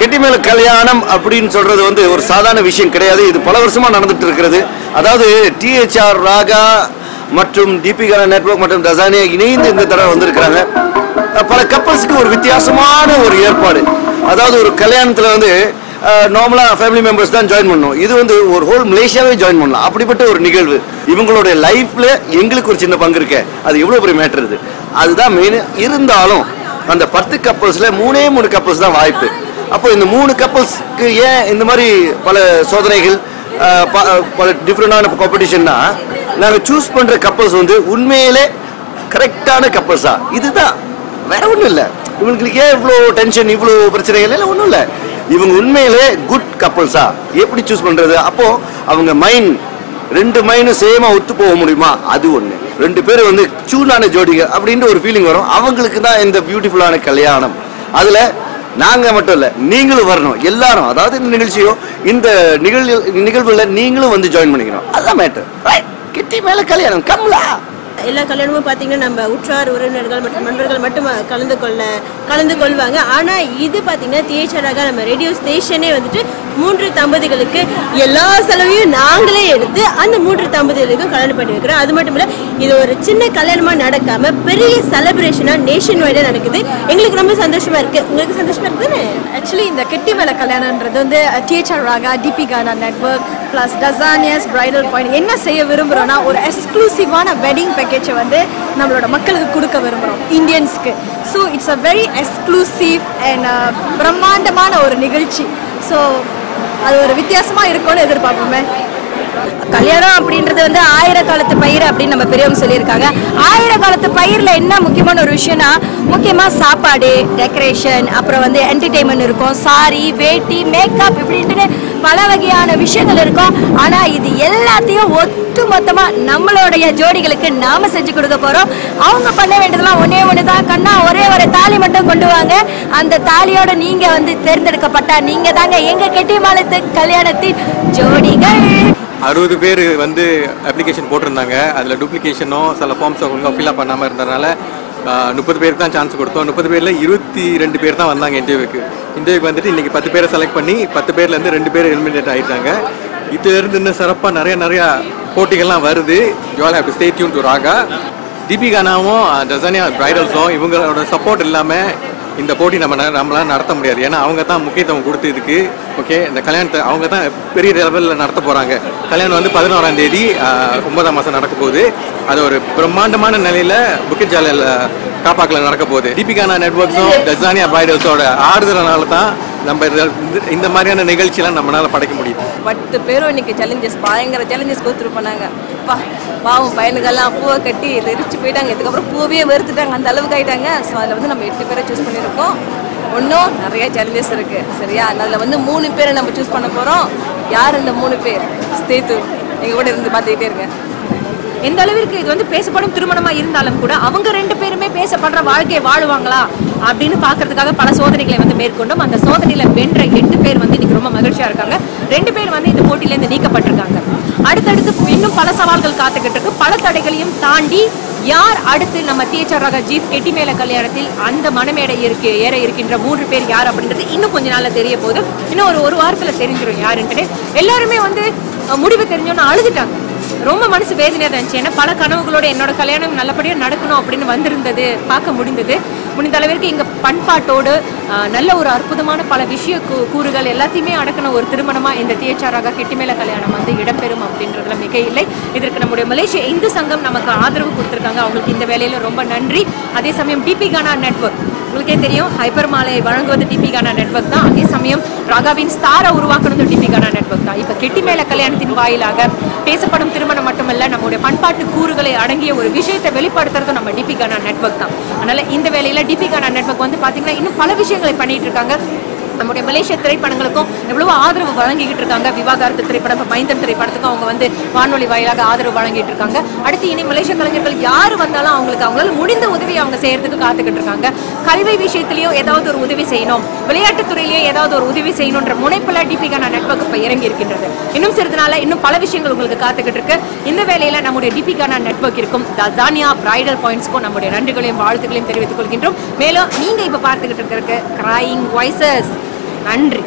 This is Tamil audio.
கெட்டிமேல கல்யாணம் அப்படின்னு சொல்றது வந்து ஒரு சாதாரண விஷயம் கிடையாது. இது பல வருஷமா நடந்துட்டு இருக்கிறது. அதாவது டிஹெச்ஆர் ராகா மற்றும் தீபிகா நெட்வொர்க் மற்றும் தசானியா இணைந்து இந்த தடவை வந்திருக்கிறாங்க. பல கப்பல்ஸுக்கு ஒரு வித்தியாசமான ஒரு ஏற்பாடு. அதாவது ஒரு கல்யாணத்துல வந்து நார்மலா ஃபேமிலி மெம்பர்ஸ் தான் ஜாயின் பண்ணணும். இது வந்து ஒரு ஹோல் மலேசியாவே ஜாயின் பண்ணலாம். அப்படிப்பட்ட ஒரு நிகழ்வு. இவங்களுடைய லைஃப்ல எங்களுக்கு ஒரு சின்ன பங்கு இருக்கு. அது எவ்வளவு பெரிய மேட்டர் இது. அதுதான் மெயின். இருந்தாலும் அந்த 10 கப்பல்ஸ்ல 3 கப்பல்ஸ் தான் வாய்ப்பு. அப்போ இந்த 3 கப்பல்ஸ்க்கு ஏன் இந்த மாதிரி பல சோதனைகள் பல டிஃப்ரெண்டான காம்படிஷன்னா நாங்கள் சூஸ் பண்ற கப்பல்ஸ் வந்து உண்மையிலே கரெக்டான கப்பல்ஸா இதுதான், வேற ஒன்றும் இல்லை. இவங்களுக்கு ஏன் இவ்வளோ டென்ஷன் இவ்வளோ பிரச்சனைகள் இல்லை, ஒன்றும் இல்லை. இவங்க உண்மையிலே குட் கப்பல்ஸா எப்படி சூஸ் பண்றது? அப்போ அவங்க மைண்ட் 2 மைண்டும் சேமா ஒத்து போக முடியுமா? அது ஒன்று. 2 பேரும் வந்து சூடான ஜோடிகள் அப்படின்ற ஒரு ஃபீலிங் வரும். அவங்களுக்கு தான் இந்த பியூட்டிஃபுல்லான கல்யாணம். அதுல நாங்க மட்டும் இல்ல, நீங்களும் வரணும் எல்லாரும். அதாவது இந்த நிகழ்ச்சியோ இந்த நிகழ்வுல நீங்களும் வந்து ஜாயின் பண்ணிக்கணும். அதுதான் மேட்டர். கிட்டி மேல கல்யாணம் கம்லா. எல்லா கல்யாணமும் பார்த்தீங்கன்னா நம்ம உற்றார் உறவினர்கள் மற்றும் நண்பர்கள் மட்டும் கலந்து கொள்வாங்க. ஆனால் இது பார்த்தீங்கன்னா டிஹெச்ஆராக நம்ம ரேடியோ ஸ்டேஷனே வந்துட்டு 3 தம்பதிகளுக்கு எல்லா செலவையும் நாங்களே எடுத்து அந்த 3 தம்பதிகளுக்கும் கல்யாணம் பண்ணி வைக்கிறோம். அது மட்டும் இல்லை, இது ஒரு சின்ன கல்யாணமாக நடக்காமல் பெரிய செலிப்ரேஷனாக நேஷன் வைடாக நடக்குது. எங்களுக்கு ரொம்ப சந்தோஷமாக இருக்குது. உங்களுக்கு சந்தோஷமாக இருக்குதுன்னு? ஆக்சுவலி இந்த கெட்டி மேல கல்யாணன்றது வந்து DHR Raga, Deepika network plus டசானியாஸ் பிரைடல் பாயிண்ட் என்ன செய்ய விரும்புகிறோன்னா ஒரு எக்ஸ்க்ளூசிவான வெட்டிங் பேக்கேஜை வந்து நம்மளோட மக்களுக்கு கொடுக்க விரும்புகிறோம், இந்தியன்ஸ்க்கு. So it's a very exclusive and பிரம்மாண்டமான ஒரு நிகழ்ச்சி. ஸோ அது ஒரு வித்தியாசமாக இருக்கும்னு எதிர்பார்ப்போமே. கல்யாணம் அப்படின்றது வந்து 1000 காலத்து பயிர் அப்படின்னு நம்ம பெரியவங்க சொல்லியிருக்காங்க. 1000 காலத்து பயிரில் என்ன முக்கியமான ஒரு விஷயம்னா, முக்கியமாக சாப்பாடு, டெக்கரேஷன், அப்புறம் வந்து என்டர்டெயின்மெண்ட் இருக்கும், சாரி, வேட்டி, மேக்கப் இப்படின்ட்டு பல வகையான விஷயங்கள் இருக்கும். ஆனால் இது எல்லாத்தையும் ஒட்டு மொத்தமாக நம்மளுடைய ஜோடிகளுக்கு நாம செஞ்சு கொடுக்க போகிறோம். அவங்க பண்ண வேண்டியதெல்லாம் ஒன்று தான். கண்ணா ஒரே ஒரு தாலி மட்டும் கொண்டு வாங்க. அந்த தாலியோட நீங்கள் வந்து தேர்ந்தெடுக்கப்பட்டா நீங்கள் தாங்க எங்கள் கெட்டிமேளத்து கல்யாணத்தின் ஜோடிகள். 60 பேர் வந்து அப்ளிகேஷன் போட்டிருந்தாங்க. அதில் டூப்ளிகேஷனோ சில ஃபார்ம்ஸை ஒழுங்காக ஃபில்அப் பண்ணாமல் இருந்ததுனால 30 பேருக்கு தான் சான்ஸ் கொடுத்தோம். 30 பேரில் 22 பேர் தான் வந்தாங்க இன்டர்வியூக்கு வந்துட்டு இன்றைக்கி 10 பேரை செலக்ட் பண்ணி 10 பேர்லேருந்து 2 பேர் எலிமினேட் ஆகிட்டாங்க. இதுலேருந்து இன்னும் சிறப்பாக நிறையா போட்டிகள்லாம் வருது. You all have to stay tune to Raga. தீபிகானாவும் தசானியா பிரைடல்ஸும் இவங்களோட சப்போர்ட் இல்லாமல் இந்த போட்டி நம்மளால் நடத்த முடியாது. ஏன்னா அவங்க தான் முக்கியத்துவம் கொடுத்து இதுக்கு ஓகே இந்த கல்யாணத்தை அவங்க தான் பெரிய லெவலில் நடத்த போகிறாங்க. கல்யாணம் வந்து 11ஆம் தேதி 9ஆம் மாதம் நடக்க போகுது. அது ஒரு பிரம்மாண்டமான நிலையில் புக்கிட் ஜாலியில் காப்பாக்கில் நடக்க போகுது. தீபிகா நெட்வொர்க்ஸும் டசானியா பிரைடல்ஸோட ஆறுதலனால தான் நம்ம இந்த மாதிரியான நிகழ்ச்சியெல்லாம் நம்மளால் படைக்க முடியும். 10 பேரும் இன்னைக்கு பயங்கர சேலஞ்சஸ் கொடுத்துட்டு போனாங்க. பாவம் பையனுக்கெல்லாம் பூவை கட்டி தெரிச்சு போயிட்டாங்க. இதுக்கப்புறம் பூவே வெறுத்துட்டாங்க, அந்த அளவுக்கு ஆகிட்டாங்க. ஸோ அதில் வந்து நம்ம 8 பேரை சூஸ் பண்ணியிருக்கோம். இன்னும் நிறைய சேலஞ்சஸ் இருக்குது சரியா. அதில் வந்து 3 பேரை நம்ம சூஸ் பண்ண போகிறோம். யார் இந்த 3 பேர்? ஸ்டேத்து எங்கள் கூட இருந்து பார்த்துக்கிட்டே இருங்க. எந்த அளவிற்கு இது வந்து பேசப்படும் திருமணமாக இருந்தாலும் கூட அவங்க 2 பேருமே பேசப்படுற வாழ்க்கையை வாழுவாங்களா அப்படின்னு பார்க்கறதுக்காக பல சோதனைகளை வந்து மேற்கொண்டோம். அந்த சோதனையில் வென்ற 8 பேர் வந்து இன்னைக்கு ரொம்ப மகிழ்ச்சியாக இருக்காங்க. 2 பேர் வந்து இந்த போட்டியிலேருந்து நீக்கப்பட்டிருக்காங்க. அடுத்தடுத்து இன்னும் பல சவால்கள் காத்துக்கிட்டு இருக்கு. பல தடைகளையும் தாண்டி யார் அடுத்து நம்ம டிஹெச்ஆர் ராகா ஜீப் கெட்டிமேல கல்யாணத்தில் அந்த மனமேடை ஏற இருக்கின்ற 3 பேர் யார் அப்படின்றது இன்னும் கொஞ்ச நாள்ல தெரிய போகுது. இன்னும் ஒரு வாரத்தில் தெரிஞ்சிடும் யாருன்ட்டு. எல்லாருமே வந்து முடிவு தெரிஞ்சோன்னு அழுதுட்டாங்க. ரொம்ப மனசு வேதனையாக இருந்துச்சு. ஏன்னா பல கனவுகளோட என்னோட கல்யாணம் நல்லபடியாக நடக்கணும் அப்படின்னு வந்திருந்தது பார்க்க முடிந்தது. முடிந்த அளவிற்கு இங்கே பண்பாட்டோடு நல்ல ஒரு அற்புதமான பல விஷய கூறுகள் எல்லாத்தையுமே அடக்கின ஒரு திருமணமாக இந்த டிஹெச்ஆர் ராகா கெட்டிமேல கல்யாணம் வந்து இடம்பெறும் அப்படின்றதுல மிக இல்லை. இதற்கு நம்முடைய மலேசிய இந்து சங்கம் நமக்கு ஆதரவு கொடுத்துருக்காங்க. அவங்களுக்கு இந்த வேலையில் ரொம்ப நன்றி. அதே சமயம் தீபிகா நெட்வொர்க் உங்களுக்கே தெரியும், ஹைப்பர் மாலை வழங்குவது தீபிகா நெட்வொர்க் தான். அதே சமயம் ராகாவின் ஸ்டாரை உருவாக்குறது தீபிகா நெட்வொர்க் தான். இப்போ கெட்டிமேல கல்யாணத்தின் வாயிலாக பேசப்படும் திருமணம் மட்டுமல்ல, நம்முடைய பண்பாட்டு கூறுகளை அடங்கிய ஒரு விஷயத்தை வெளிப்படுத்துறது நம்ம தீபிகா நெட்வொர்க் தான். அதனால இந்த வேலையில் தீபிகா நெட்வொர்க் வந்து பார்த்தீங்கன்னா இன்னும் பல விஷயங்களை பண்ணிட்டு இருக்காங்க. நம்முடைய மலேசிய திரைப்படங்களுக்கும் எவ்வளவு ஆதரவு வழங்கிக்கிட்டு இருக்காங்க. விவாகரத்து திரைப்படம், இப்போ மைந்தன் திரைப்படத்துக்கும் அவங்க வந்து வானொலி வாயிலாக ஆதரவு வழங்கிட்டு இருக்காங்க. அடுத்து இனி மலேசிய கலைஞர்கள் யார் வந்தாலும் அவங்களால முடிந்த உதவி அவங்க செய்யறதுக்கு காத்துக்கிட்டு இருக்காங்க. கல்வி விஷயத்திலயும் ஏதாவது ஒரு உதவி செய்யணும், விளையாட்டுத்துறையிலேயே ஏதாவது ஒரு உதவி செய்யணுன்ற முனைப்புல டிபிகானா நெட்வொர்க் இப்போ இறங்கி இருக்கின்றது. இன்னும் சிறிதுனால இன்னும் பல விஷயங்கள் உங்களுக்கு காத்துக்கிட்டு இருக்கு. இந்த வேளையில நம்முடைய டிபிகானா நெட்வொர்க் இருக்கும் தசானியா பிரைடல் பாயிண்ட்ஸ்க்கும் நம்முடைய நன்றிகளையும் வாழ்த்துக்களையும் தெரிவித்துக் கொள்கின்றோம். மேலும் நீங்க இப்ப பார்த்துக்கிட்டு இருக்கிறதுக்கு கிரையிங் வாய்ஸஸ். நன்றி.